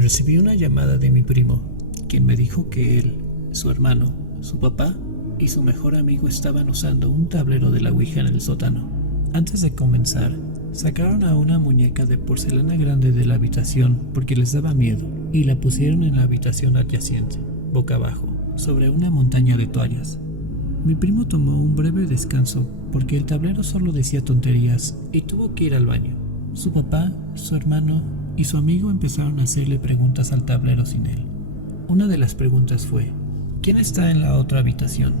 Recibí una llamada de mi primo, quien me dijo que él, su hermano, su papá y su mejor amigo estaban usando un tablero de la Ouija en el sótano. Antes de comenzar, sacaron a una muñeca de porcelana grande de la habitación porque les daba miedo y la pusieron en la habitación adyacente, boca abajo, sobre una montaña de toallas. Mi primo tomó un breve descanso porque el tablero solo decía tonterías y tuvo que ir al baño. Su papá, su hermano y su amigo empezaron a hacerle preguntas al tablero sin él. Una de las preguntas fue: ¿quién está en la otra habitación?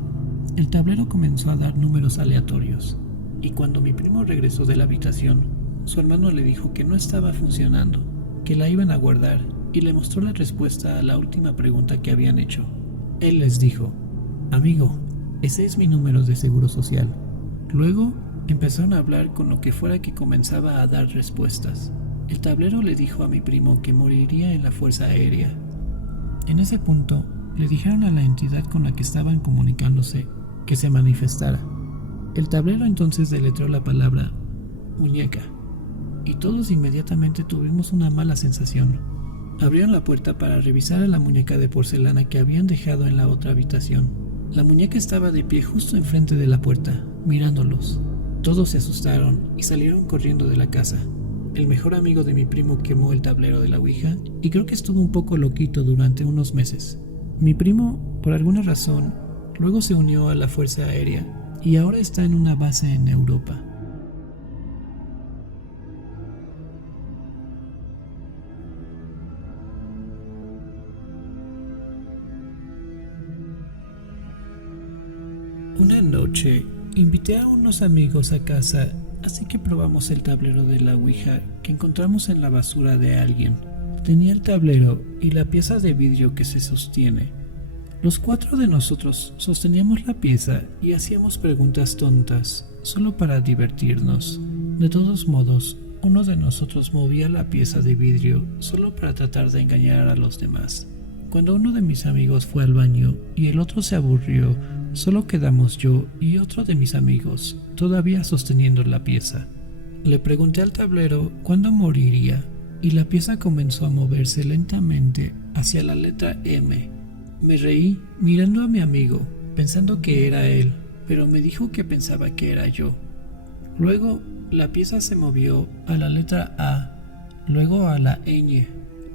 El tablero comenzó a dar números aleatorios, y cuando mi primo regresó de la habitación, su hermano le dijo que no estaba funcionando, que la iban a guardar, y le mostró la respuesta a la última pregunta que habían hecho. Él les dijo: amigo, ese es mi número de seguro social. Luego empezaron a hablar con lo que fuera que comenzaba a dar respuestas. El tablero le dijo a mi primo que moriría en la Fuerza Aérea. En ese punto, le dijeron a la entidad con la que estaban comunicándose que se manifestara. El tablero entonces deletreó la palabra muñeca, y todos inmediatamente tuvimos una mala sensación. Abrieron la puerta para revisar a la muñeca de porcelana que habían dejado en la otra habitación. La muñeca estaba de pie justo enfrente de la puerta, mirándolos. Todos se asustaron y salieron corriendo de la casa. El mejor amigo de mi primo quemó el tablero de la Ouija y creo que estuvo un poco loquito durante unos meses. Mi primo, por alguna razón, luego se unió a la Fuerza Aérea y ahora está en una base en Europa. Una noche invité a unos amigos a casa, así que probamos el tablero de la Ouija que encontramos en la basura de alguien. Tenía el tablero y la pieza de vidrio que se sostiene. Los 4 de nosotros sosteníamos la pieza y hacíamos preguntas tontas, solo para divertirnos. De todos modos, uno de nosotros movía la pieza de vidrio solo para tratar de engañar a los demás. Cuando uno de mis amigos fue al baño y el otro se aburrió, solo quedamos yo y otro de mis amigos, todavía sosteniendo la pieza. Le pregunté al tablero cuándo moriría y la pieza comenzó a moverse lentamente hacia la letra M. Me reí mirando a mi amigo, pensando que era él, pero me dijo que pensaba que era yo. Luego la pieza se movió a la letra A, luego a la ñ,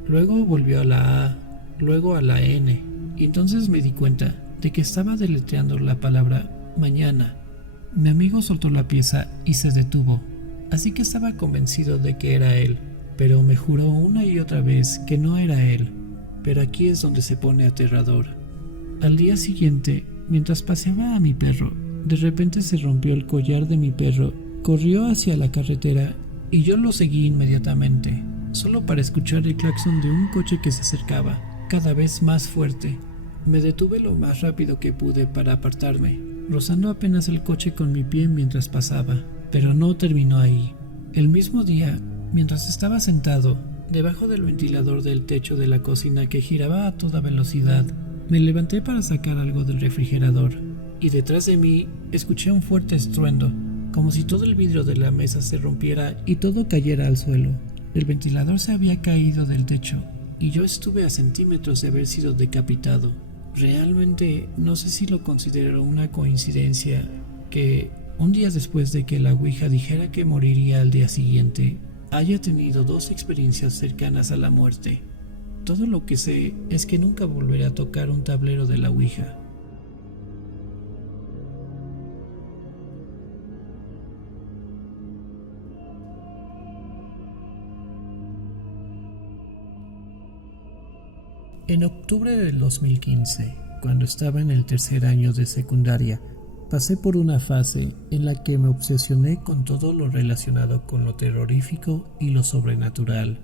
luego volvió a la A, luego a la N, y entonces me di cuenta de que estaba deletreando la palabra mañana. Mi amigo soltó la pieza y se detuvo, así que estaba convencido de que era él, pero me juró una y otra vez que no era él. Pero aquí es donde se pone aterrador. Al día siguiente, mientras paseaba a mi perro, de repente se rompió el collar de mi perro, corrió hacia la carretera y yo lo seguí inmediatamente, solo para escuchar el claxon de un coche que se acercaba, cada vez más fuerte. Me detuve lo más rápido que pude para apartarme, rozando apenas el coche con mi pie mientras pasaba, pero no terminó ahí. El mismo día, mientras estaba sentado debajo del ventilador del techo de la cocina que giraba a toda velocidad, me levanté para sacar algo del refrigerador, y detrás de mí escuché un fuerte estruendo, como si todo el vidrio de la mesa se rompiera y todo cayera al suelo. El ventilador se había caído del techo, y yo estuve a centímetros de haber sido decapitado. Realmente no sé si lo considero una coincidencia que, un día después de que la Ouija dijera que moriría al día siguiente, haya tenido 2 experiencias cercanas a la muerte. Todo lo que sé es que nunca volveré a tocar un tablero de la Ouija. En octubre del 2015, cuando estaba en el tercer año de secundaria, pasé por una fase en la que me obsesioné con todo lo relacionado con lo terrorífico y lo sobrenatural.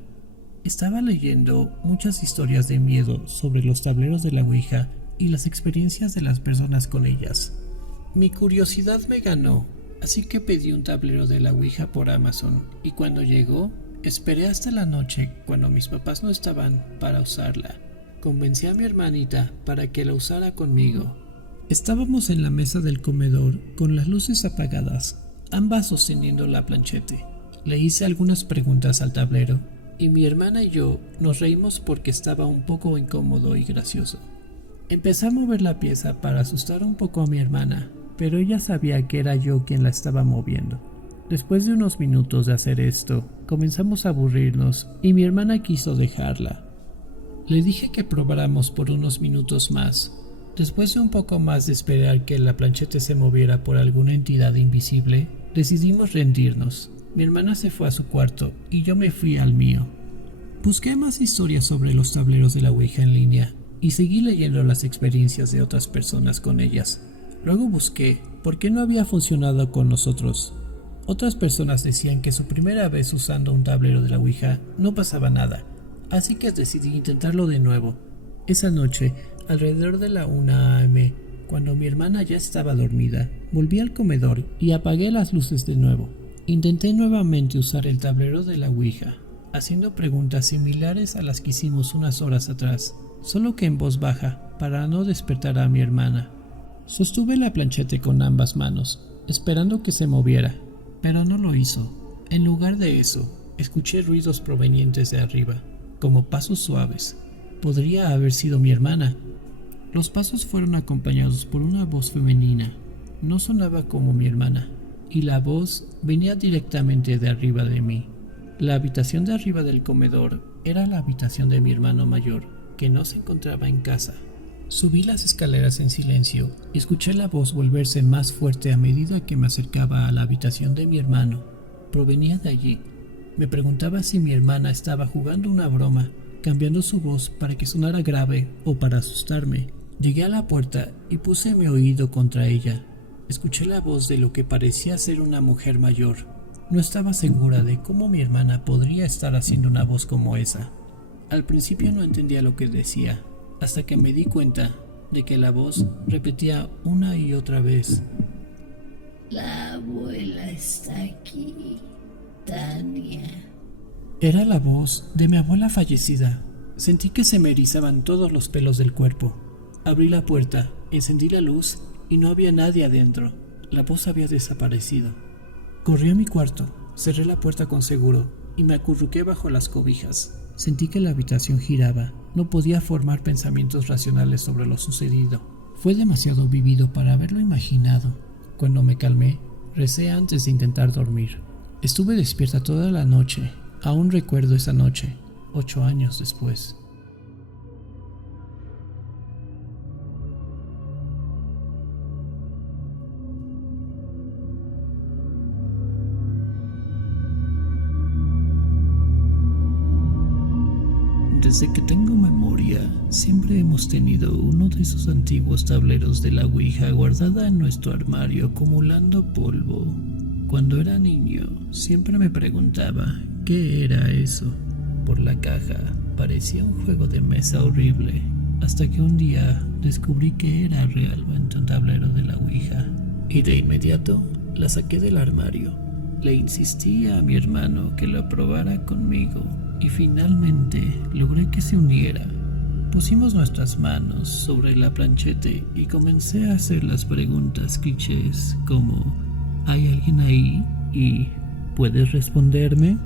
Estaba leyendo muchas historias de miedo sobre los tableros de la Ouija y las experiencias de las personas con ellas. Mi curiosidad me ganó, así que pedí un tablero de la Ouija por Amazon y cuando llegó, esperé hasta la noche cuando mis papás no estaban para usarla. Convencí a mi hermanita para que la usara conmigo. Estábamos en la mesa del comedor con las luces apagadas, ambas sosteniendo la planchete. Le hice algunas preguntas al tablero y mi hermana y yo nos reímos porque estaba un poco incómodo y gracioso. Empecé a mover la pieza para asustar un poco a mi hermana, pero ella sabía que era yo quien la estaba moviendo. Después de unos minutos de hacer esto, comenzamos a aburrirnos y mi hermana quiso dejarla. Le dije que probáramos por unos minutos más. Después de un poco más de esperar que la plancheta se moviera por alguna entidad invisible, decidimos rendirnos. Mi hermana se fue a su cuarto y yo me fui al mío. Busqué más historias sobre los tableros de la Ouija en línea y seguí leyendo las experiencias de otras personas con ellas. Luego busqué por qué no había funcionado con nosotros. Otras personas decían que su primera vez usando un tablero de la Ouija no pasaba nada, así que decidí intentarlo de nuevo. Esa noche, alrededor de la 1 a.m., cuando mi hermana ya estaba dormida, volví al comedor y apagué las luces de nuevo. Intenté nuevamente usar el tablero de la Ouija, haciendo preguntas similares a las que hicimos unas horas atrás, solo que en voz baja, para no despertar a mi hermana. Sostuve la plancheta con ambas manos, esperando que se moviera, pero no lo hizo. En lugar de eso, escuché ruidos provenientes de arriba, como pasos suaves. Podría haber sido mi hermana. Los pasos fueron acompañados por una voz femenina. No sonaba como mi hermana, y la voz venía directamente de arriba de mí. La habitación de arriba del comedor era la habitación de mi hermano mayor, que no se encontraba en casa. Subí las escaleras en silencio y escuché la voz volverse más fuerte a medida que me acercaba a la habitación de mi hermano. Provenía de allí. Me preguntaba si mi hermana estaba jugando una broma, cambiando su voz para que sonara grave o para asustarme. Llegué a la puerta y puse mi oído contra ella. Escuché la voz de lo que parecía ser una mujer mayor. No estaba segura de cómo mi hermana podría estar haciendo una voz como esa. Al principio no entendía lo que decía, hasta que me di cuenta de que la voz repetía una y otra vez: La abuela está aquí, Tania. Era la voz de mi abuela fallecida. Sentí que se me erizaban todos los pelos del cuerpo. Abrí la puerta, encendí la luz y no había nadie adentro. La voz había desaparecido. Corrí a mi cuarto, cerré la puerta con seguro y me acurruqué bajo las cobijas. Sentí que la habitación giraba. No podía formar pensamientos racionales sobre lo sucedido. Fue demasiado vivido para haberlo imaginado. Cuando me calmé, recé antes de intentar dormir. Estuve despierta toda la noche. Aún recuerdo esa noche, 8 años después. Desde que tengo memoria, siempre hemos tenido uno de esos antiguos tableros de la Ouija guardada en nuestro armario acumulando polvo. Cuando era niño, siempre me preguntaba qué era eso. Por la caja parecía un juego de mesa horrible, hasta que un día descubrí que era realmente un tablero de la Ouija. Y de inmediato la saqué del armario. Le insistí a mi hermano que lo probara conmigo. Y finalmente logré que se uniera. Pusimos nuestras manos sobre la planchete y comencé a hacer las preguntas clichés como: ¿hay alguien ahí? ¿Y puedes responderme?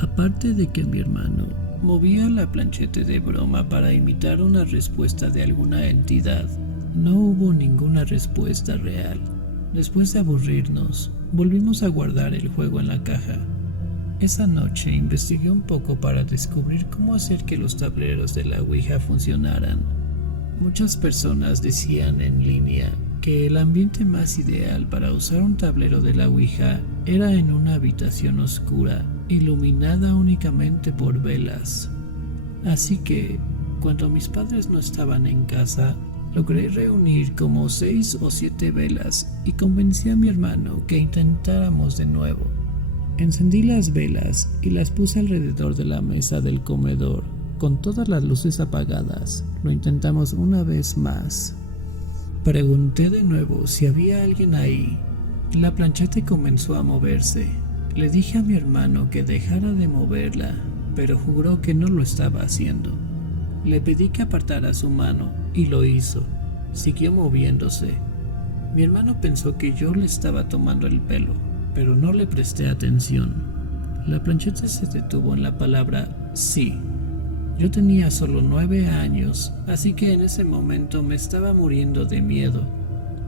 Aparte de que mi hermano movía la planchete de broma para imitar una respuesta de alguna entidad, no hubo ninguna respuesta real. Después de aburrirnos, volvimos a guardar el juego en la caja. Esa noche investigué un poco para descubrir cómo hacer que los tableros de la Ouija funcionaran. Muchas personas decían en línea que el ambiente más ideal para usar un tablero de la Ouija era en una habitación oscura, iluminada únicamente por velas. Así que, cuando mis padres no estaban en casa, logré reunir como 6 o 7 velas y convencí a mi hermano que intentáramos de nuevo. Encendí las velas y las puse alrededor de la mesa del comedor, con todas las luces apagadas. Lo intentamos una vez más. Pregunté de nuevo si había alguien ahí. La plancheta comenzó a moverse. Le dije a mi hermano que dejara de moverla, pero juró que no lo estaba haciendo. Le pedí que apartara su mano y lo hizo. Siguió moviéndose. Mi hermano pensó que yo le estaba tomando el pelo, pero no le presté atención. La plancheta se detuvo en la palabra sí. Yo tenía solo 9 años, así que en ese momento me estaba muriendo de miedo.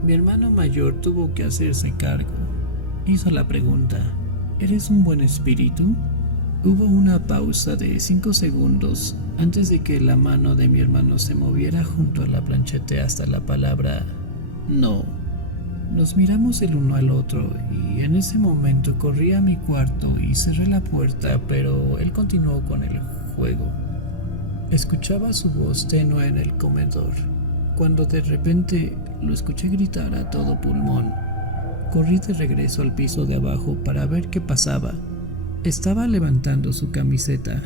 Mi hermano mayor tuvo que hacerse cargo. Hizo la pregunta: ¿eres un buen espíritu? Hubo una pausa de 5 segundos antes de que la mano de mi hermano se moviera junto a la plancheta hasta la palabra no. Nos miramos el uno al otro y en ese momento corrí a mi cuarto y cerré la puerta, pero él continuó con el juego. Escuchaba su voz tenue en el comedor, cuando de repente lo escuché gritar a todo pulmón. Corrí de regreso al piso de abajo para ver qué pasaba. Estaba levantando su camiseta,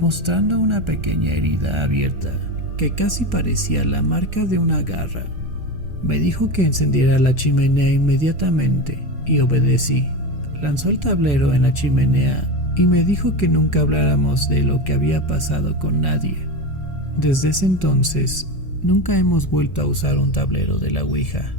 mostrando una pequeña herida abierta que casi parecía la marca de una garra. Me dijo que encendiera la chimenea inmediatamente y obedecí. Lanzó el tablero en la chimenea y me dijo que nunca habláramos de lo que había pasado con nadie. Desde ese entonces, nunca hemos vuelto a usar un tablero de la Ouija.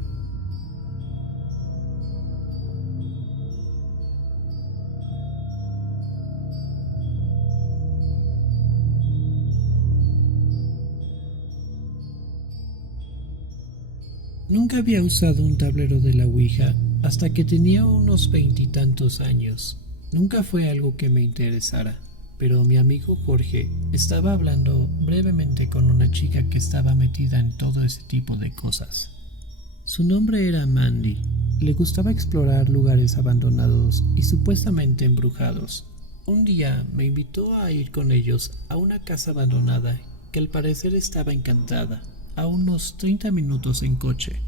Nunca había usado un tablero de la Ouija hasta que tenía unos 20 y tantos años. Nunca fue algo que me interesara, pero mi amigo Jorge estaba hablando brevemente con una chica que estaba metida en todo ese tipo de cosas. Su nombre era Mandy. Le gustaba explorar lugares abandonados y supuestamente embrujados. Un día me invitó a ir con ellos a una casa abandonada que al parecer estaba encantada, a unos 30 minutos en coche.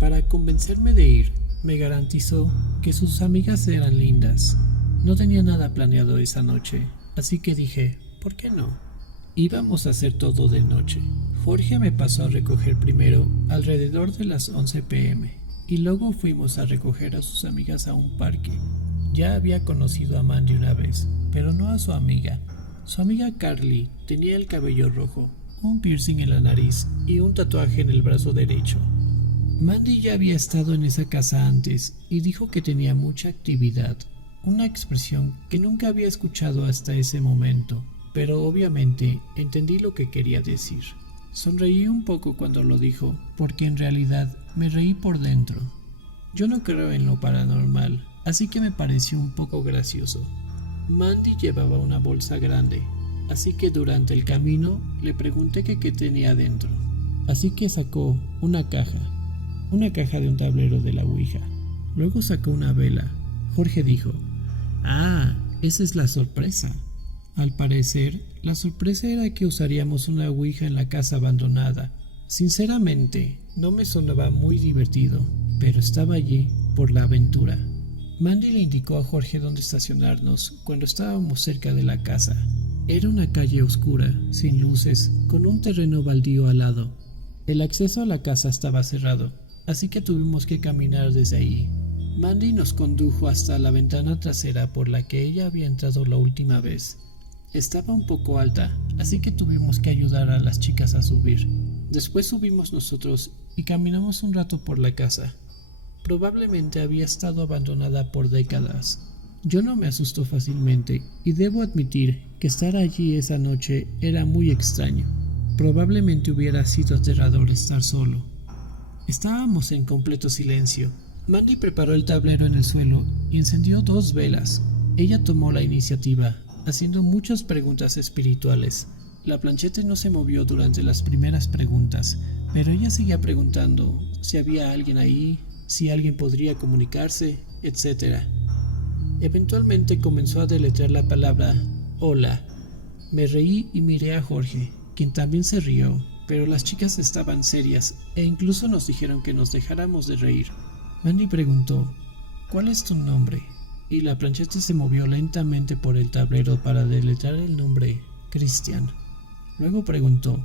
Para convencerme de ir, me garantizó que sus amigas eran lindas. No tenía nada planeado esa noche, así que dije, ¿por qué no? Íbamos a hacer todo de noche. Jorge me pasó a recoger primero alrededor de las 11 p.m. y luego fuimos a recoger a sus amigas a un parque. Ya había conocido a Mandy una vez, pero no a su amiga. Su amiga Carly tenía el cabello rojo, un piercing en la nariz y un tatuaje en el brazo derecho. Mandy ya había estado en esa casa antes y dijo que tenía mucha actividad, una expresión que nunca había escuchado hasta ese momento, pero obviamente entendí lo que quería decir. Sonreí un poco cuando lo dijo, porque en realidad me reí por dentro. Yo no creo en lo paranormal, así que me pareció un poco gracioso. Mandy llevaba una bolsa grande, así que durante el camino le pregunté que qué tenía dentro. Así que sacó una caja de un tablero de la Ouija. Luego sacó una vela. Jorge dijo: «Ah, esa es la sorpresa». Al parecer, la sorpresa era que usaríamos una Ouija en la casa abandonada. Sinceramente, no me sonaba muy divertido, pero estaba allí por la aventura. Mandy le indicó a Jorge dónde estacionarnos cuando estábamos cerca de la casa. Era una calle oscura, sin luces, con un terreno baldío al lado. El acceso a la casa estaba cerrado, así que tuvimos que caminar desde ahí. Mandy nos condujo hasta la ventana trasera por la que ella había entrado la última vez. Estaba un poco alta, así que tuvimos que ayudar a las chicas a subir. Después subimos nosotros y caminamos un rato por la casa. Probablemente había estado abandonada por décadas. Yo no me asusto fácilmente y debo admitir que estar allí esa noche era muy extraño. Probablemente hubiera sido aterrador estar solo. Estábamos en completo silencio. Mandy preparó el tablero en el suelo y encendió 2 velas. Ella tomó la iniciativa, haciendo muchas preguntas espirituales. La plancheta no se movió durante las primeras preguntas, pero ella seguía preguntando si había alguien ahí, si alguien podría comunicarse, etc. Eventualmente comenzó a deletrear la palabra hola. Me reí y miré a Jorge, quien también se rió, pero las chicas estaban serias e incluso nos dijeron que nos dejáramos de reír. Mandy preguntó: ¿cuál es tu nombre? Y la plancheta se movió lentamente por el tablero para deletrear el nombre Christian. Luego preguntó: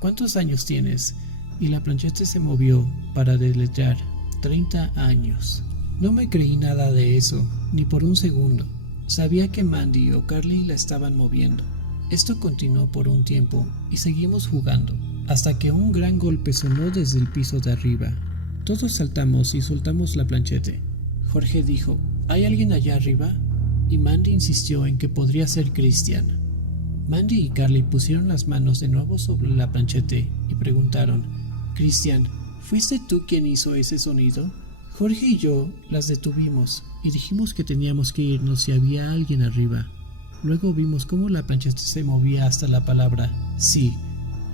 ¿cuántos años tienes? Y la plancheta se movió para deletrear 30 años. No me creí nada de eso, ni por un segundo. Sabía que Mandy o Carly la estaban moviendo. Esto continuó por un tiempo y seguimos jugando, hasta que un gran golpe sonó desde el piso de arriba. Todos saltamos y soltamos la plancheta. Jorge dijo: ¿hay alguien allá arriba? y Mandy insistió en que podría ser Christian. Mandy y Carly pusieron las manos de nuevo sobre la planchete y preguntaron: «Christian, ¿fuiste tú quien hizo ese sonido?» Jorge y yo las detuvimos y dijimos que teníamos que irnos si había alguien arriba. Luego vimos cómo la plancheta se movía hasta la palabra «sí».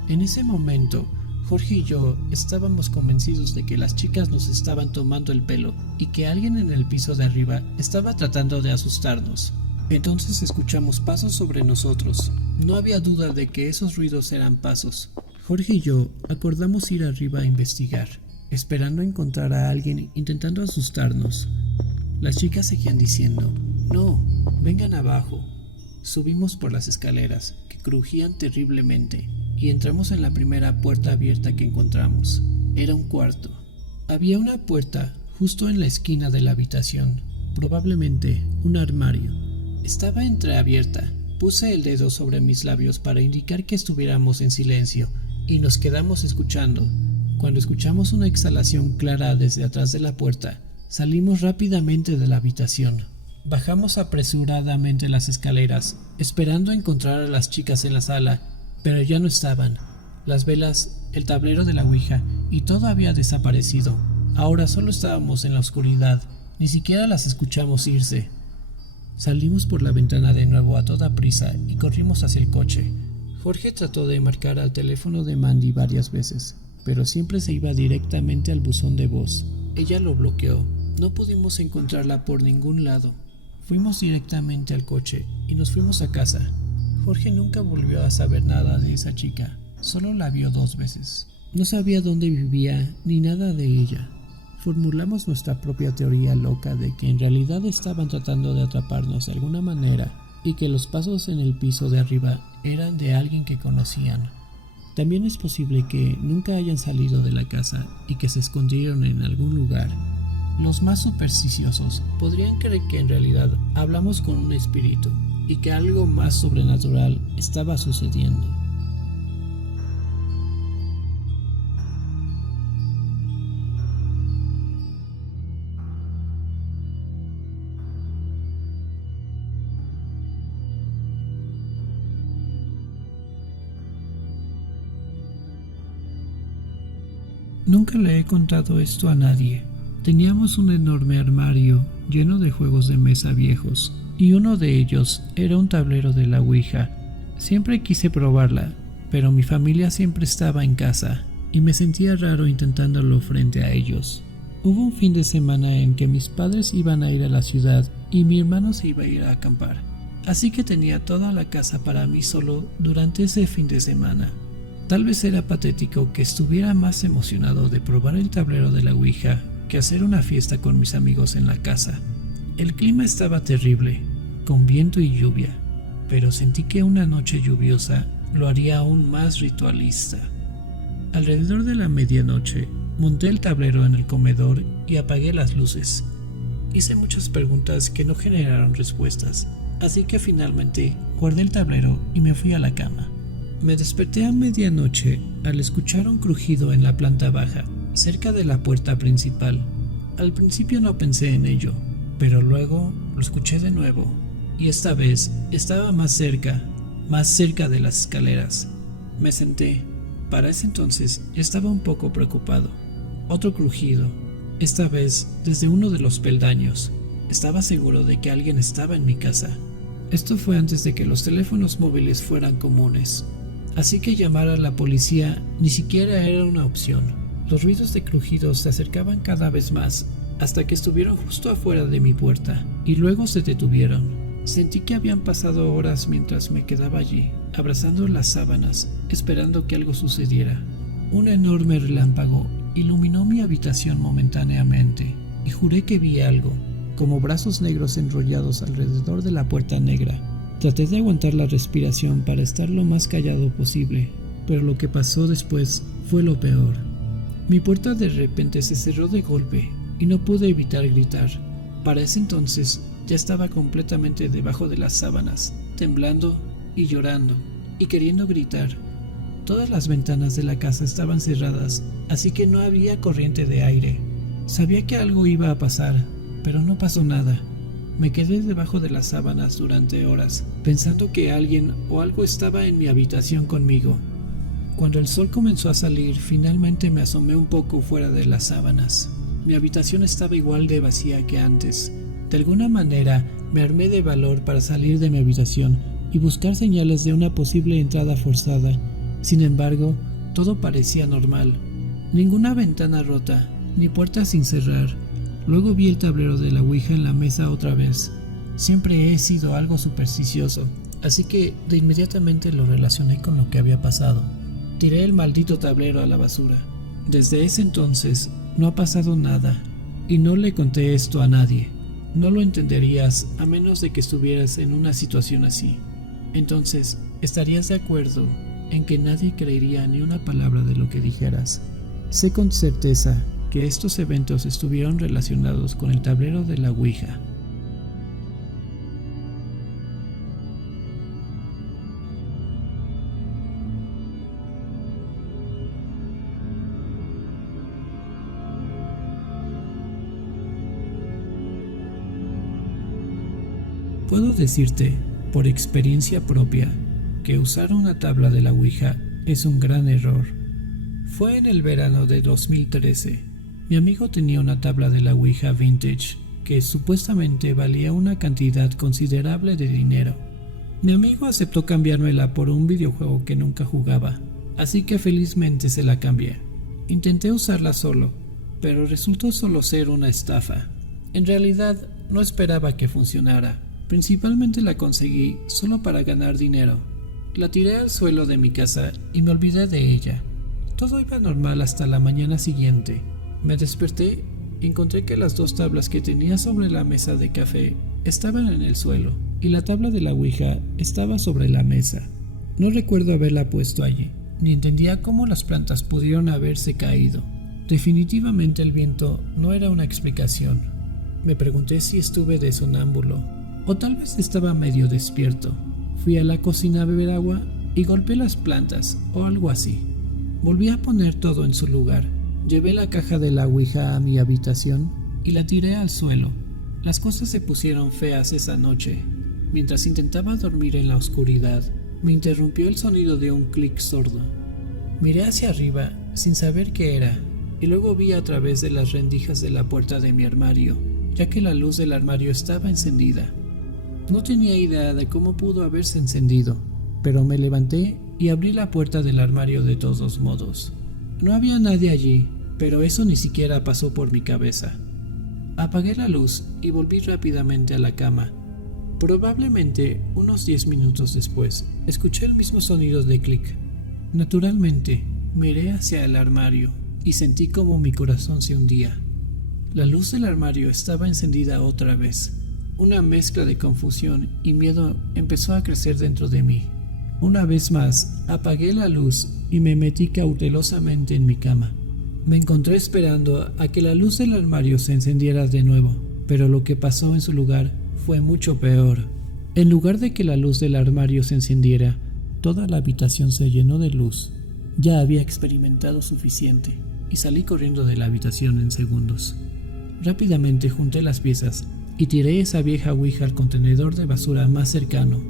En ese momento, Jorge y yo estábamos convencidos de que las chicas nos estaban tomando el pelo y que alguien en el piso de arriba estaba tratando de asustarnos. Entonces escuchamos pasos sobre nosotros. No había duda de que esos ruidos eran pasos. Jorge y yo acordamos ir arriba a investigar, esperando encontrar a alguien intentando asustarnos. Las chicas seguían diciendo: «No, vengan abajo». Subimos por las escaleras, que crujían terriblemente, y entramos en la primera puerta abierta que encontramos. Era un cuarto. Había una puerta justo en la esquina de la habitación, probablemente un armario. Estaba entreabierta. Puse el dedo sobre mis labios para indicar que estuviéramos en silencio, y nos quedamos escuchando. Cuando escuchamos una exhalación clara desde atrás de la puerta, salimos rápidamente de la habitación. Bajamos apresuradamente las escaleras, esperando encontrar a las chicas en la sala, pero ya no estaban. Las velas, el tablero de la ouija y todo había desaparecido. Ahora solo estábamos en la oscuridad, ni siquiera las escuchamos irse. Salimos por la ventana de nuevo a toda prisa y corrimos hacia el coche. Jorge trató de marcar al teléfono de Mandy varias veces, pero siempre se iba directamente al buzón de voz. Ella lo bloqueó. No pudimos encontrarla por ningún lado. Fuimos directamente al coche y nos fuimos a casa. Jorge nunca volvió a saber nada de esa chica. Solo la vio 2 veces. No sabía dónde vivía ni nada de ella. Formulamos nuestra propia teoría loca de que en realidad estaban tratando de atraparnos de alguna manera y que los pasos en el piso de arriba eran de alguien que conocían. También es posible que nunca hayan salido de la casa y que se escondieron en algún lugar. Los más supersticiosos podrían creer que en realidad hablamos con un espíritu y que algo más sobrenatural estaba sucediendo. Nunca le he contado esto a nadie. Teníamos un enorme armario lleno de juegos de mesa viejos, y uno de ellos era un tablero de la ouija. Siempre quise probarla, pero mi familia siempre estaba en casa, y me sentía raro intentándolo frente a ellos. Hubo un fin de semana en que mis padres iban a ir a la ciudad y mi hermano se iba a ir a acampar, así que tenía toda la casa para mí solo durante ese fin de semana. Tal vez era patético que estuviera más emocionado de probar el tablero de la ouija que hacer una fiesta con mis amigos en la casa. El clima estaba terrible, con viento y lluvia, pero sentí que una noche lluviosa lo haría aún más ritualista. Alrededor de la medianoche, monté el tablero en el comedor y apagué las luces. Hice muchas preguntas que no generaron respuestas, así que finalmente guardé el tablero y me fui a la cama. Me desperté a medianoche al escuchar un crujido en la planta baja, cerca de la puerta principal. Al principio no pensé en ello, pero luego lo escuché de nuevo, y esta vez estaba más cerca de las escaleras. Me senté. Para ese entonces ya estaba un poco preocupado. Otro crujido, esta vez desde uno de los peldaños. Estaba seguro de que alguien estaba en mi casa. Esto fue antes de que los teléfonos móviles fueran comunes, así que llamar a la policía ni siquiera era una opción. Los ruidos de crujidos se acercaban cada vez más hasta que estuvieron justo afuera de mi puerta y luego se detuvieron. Sentí que habían pasado horas mientras me quedaba allí, abrazando las sábanas, esperando que algo sucediera. Un enorme relámpago iluminó mi habitación momentáneamente y juré que vi algo, como brazos negros enrollados alrededor de la puerta negra. Traté de aguantar la respiración para estar lo más callado posible, pero lo que pasó después fue lo peor. Mi puerta de repente se cerró de golpe y no pude evitar gritar. Para ese entonces ya estaba completamente debajo de las sábanas, temblando y llorando y queriendo gritar. Todas las ventanas de la casa estaban cerradas, así que no había corriente de aire. Sabía que algo iba a pasar, pero no pasó nada. Me quedé debajo de las sábanas durante horas, pensando que alguien o algo estaba en mi habitación conmigo. Cuando el sol comenzó a salir, finalmente me asomé un poco fuera de las sábanas. Mi habitación estaba igual de vacía que antes. De alguna manera, me armé de valor para salir de mi habitación y buscar señales de una posible entrada forzada. Sin embargo, todo parecía normal. Ninguna ventana rota, ni puerta sin cerrar. Luego vi el tablero de la Ouija en la mesa otra vez. Siempre he sido algo supersticioso, así que de inmediatamente lo relacioné con lo que había pasado. Tiré el maldito tablero a la basura. Desde ese entonces no ha pasado nada, y no le conté esto a nadie. No lo entenderías a menos de que estuvieras en una situación así. Entonces, ¿estarías de acuerdo en que nadie creería ni una palabra de lo que dijeras? Sé con certeza que estos eventos estuvieron relacionados con el tablero de la Ouija. Puedo decirte, por experiencia propia, que usar una tabla de la Ouija es un gran error. Fue en el verano de 2013. Mi amigo tenía una tabla de la Ouija vintage que supuestamente valía una cantidad considerable de dinero. Mi amigo aceptó cambiármela por un videojuego que nunca jugaba, así que felizmente se la cambié. Intenté usarla solo, pero resultó solo ser una estafa. En realidad, no esperaba que funcionara. Principalmente la conseguí solo para ganar dinero. La tiré al suelo de mi casa y me olvidé de ella. Todo iba normal hasta la mañana siguiente. Me desperté y encontré que las dos tablas que tenía sobre la mesa de café estaban en el suelo y la tabla de la Ouija estaba sobre la mesa. No recuerdo haberla puesto allí, ni entendía cómo las plantas pudieron haberse caído. Definitivamente el viento no era una explicación. Me pregunté si estuve de sonámbulo o tal vez estaba medio despierto. Fui a la cocina a beber agua y golpeé las plantas o algo así. Volví a poner todo en su lugar. Llevé la caja de la Ouija a mi habitación y la tiré al suelo. Las cosas se pusieron feas esa noche. Mientras intentaba dormir en la oscuridad, me interrumpió el sonido de un clic sordo. Miré hacia arriba sin saber qué era y luego vi a través de las rendijas de la puerta de mi armario, ya que la luz del armario estaba encendida. No tenía idea de cómo pudo haberse encendido, pero me levanté y abrí la puerta del armario de todos modos. No había nadie allí, pero eso ni siquiera pasó por mi cabeza. Apagué la luz y volví rápidamente a la cama. Probablemente unos 10 minutos después, escuché el mismo sonido de clic. Naturalmente, miré hacia el armario y sentí como mi corazón se hundía. La luz del armario estaba encendida otra vez. Una mezcla de confusión y miedo empezó a crecer dentro de mí. Una vez más, apagué la luz y me metí cautelosamente en mi cama. Me encontré esperando a que la luz del armario se encendiera de nuevo, pero lo que pasó en su lugar fue mucho peor. En lugar de que la luz del armario se encendiera, toda la habitación se llenó de luz. Ya había experimentado suficiente y salí corriendo de la habitación en segundos. Rápidamente junté las piezas y tiré esa vieja Ouija al contenedor de basura más cercano.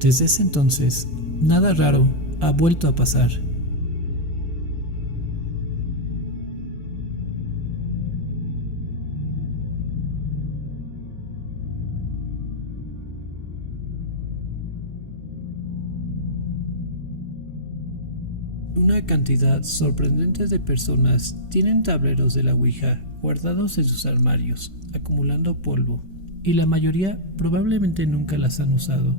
Desde ese entonces, nada raro ha vuelto a pasar. Una cantidad sorprendente de personas tienen tableros de la Ouija guardados en sus armarios, acumulando polvo, y la mayoría probablemente nunca las han usado.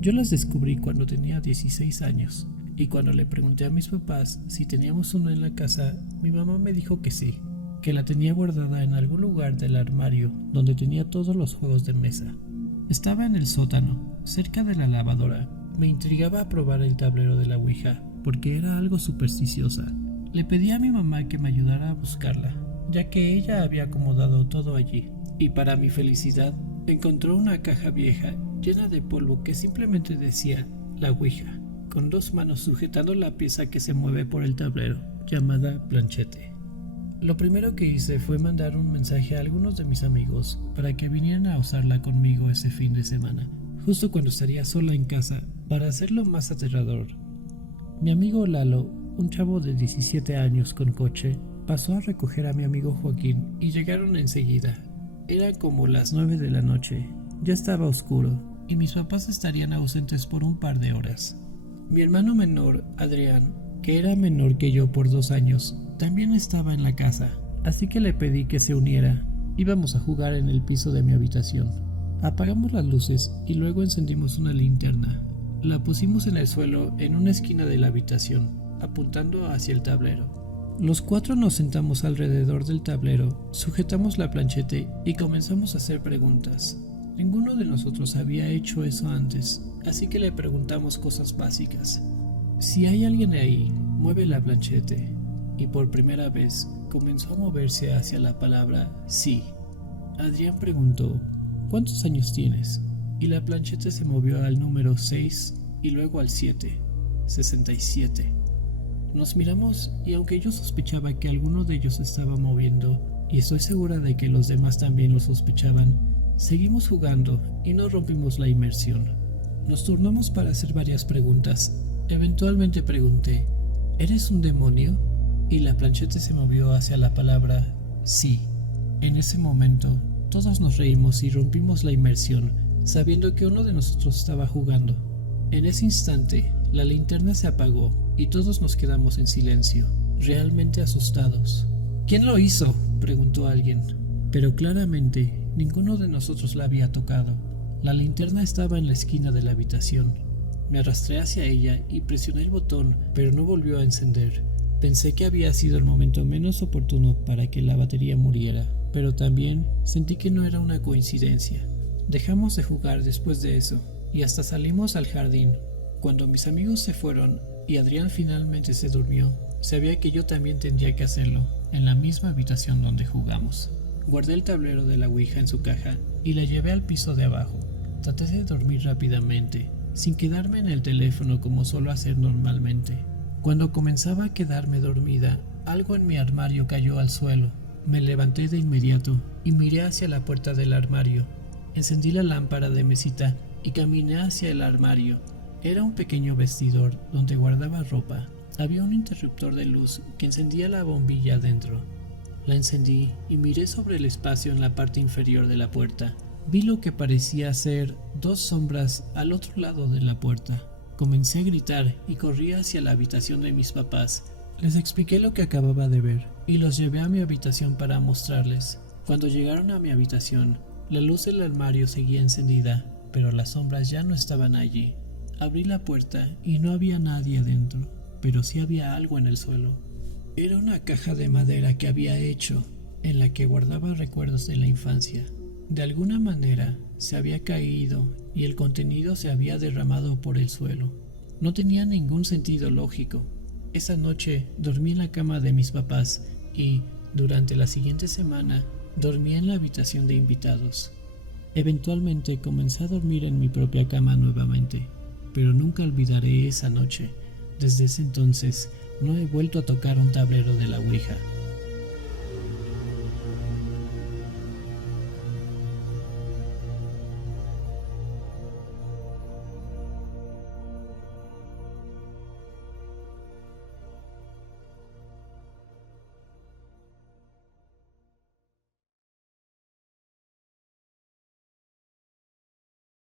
Yo las descubrí cuando tenía 16 años, y cuando le pregunté a mis papás si teníamos uno en la casa, mi mamá me dijo que sí, que la tenía guardada en algún lugar del armario donde tenía todos los juegos de mesa. Estaba en el sótano, cerca de la lavadora. Me intrigaba probar el tablero de la Ouija, porque era algo supersticiosa. Le pedí a mi mamá que me ayudara a buscarla, ya que ella había acomodado todo allí, y para mi felicidad encontró una caja vieja llena de polvo que simplemente decía la Ouija, con 2 manos sujetando la pieza que se mueve por el tablero, llamada planchete. Lo primero que hice fue mandar un mensaje a algunos de mis amigos para que vinieran a usarla conmigo ese fin de semana, justo cuando estaría sola en casa, para hacerlo más aterrador. Mi amigo Lalo, un chavo de 17 años con coche, pasó a recoger a mi amigo Joaquín y llegaron enseguida. Era como las 9 de la noche, ya estaba oscuro y mis papás estarían ausentes por un par de horas. Mi hermano menor, Adrián, que era menor que yo por 2 años, también estaba en la casa, así que le pedí que se uniera. Íbamos a jugar en el piso de mi habitación. Apagamos las luces y luego encendimos una linterna. La pusimos en el suelo en una esquina de la habitación, apuntando hacia el tablero. Los 4 nos sentamos alrededor del tablero, sujetamos la planchete y comenzamos a hacer preguntas. Ninguno de nosotros había hecho eso antes, así que le preguntamos cosas básicas. Si hay alguien ahí, mueve la planchete. Y por primera vez comenzó a moverse hacia la palabra sí. Adrián preguntó, ¿cuántos años tienes? Y la plancheta se movió al número 6 y luego al 7, 67. Nos miramos y aunque yo sospechaba que alguno de ellos estaba moviendo, y estoy segura de que los demás también lo sospechaban, seguimos jugando y no rompimos la inmersión. Nos turnamos para hacer varias preguntas. Eventualmente pregunté, ¿eres un demonio? Y la plancheta se movió hacia la palabra sí. En ese momento, todos nos reímos y rompimos la inmersión, sabiendo que uno de nosotros estaba jugando. En ese instante, la linterna se apagó y todos nos quedamos en silencio, realmente asustados. ¿Quién lo hizo?, preguntó alguien, pero claramente ninguno de nosotros la había tocado. La linterna estaba en la esquina de la habitación. Me arrastré hacia ella y presioné el botón, pero no volvió a encender. Pensé que había sido el momento menos oportuno para que la batería muriera, pero también sentí que no era una coincidencia. Dejamos de jugar después de eso, y hasta salimos al jardín. Cuando mis amigos se fueron y Adrián finalmente se durmió, sabía que yo también tendría que hacerlo, en la misma habitación donde jugamos. Guardé el tablero de la Ouija en su caja y la llevé al piso de abajo. Traté de dormir rápidamente, sin quedarme en el teléfono como suelo hacer normalmente. Cuando comenzaba a quedarme dormida, algo en mi armario cayó al suelo. Me levanté de inmediato y miré hacia la puerta del armario. Encendí la lámpara de mesita y caminé hacia el armario. Era un pequeño vestidor donde guardaba ropa. Había un interruptor de luz que encendía la bombilla adentro. La encendí y miré sobre el espacio en la parte inferior de la puerta. Vi lo que parecía ser 2 sombras al otro lado de la puerta. Comencé a gritar y corrí hacia la habitación de mis papás. Les expliqué lo que acababa de ver y los llevé a mi habitación para mostrarles. Cuando llegaron a mi habitación, la luz del armario seguía encendida, pero las sombras ya no estaban allí. Abrí la puerta y no había nadie adentro, pero sí había algo en el suelo. Era una caja de madera que había hecho, en la que guardaba recuerdos de la infancia. De alguna manera se había caído y el contenido se había derramado por el suelo. No tenía ningún sentido lógico. Esa noche dormí en la cama de mis papás y, durante la siguiente semana, dormí en la habitación de invitados. Eventualmente comencé a dormir en mi propia cama nuevamente, pero nunca olvidaré esa noche. Desde ese entonces no he vuelto a tocar un tablero de la Ouija.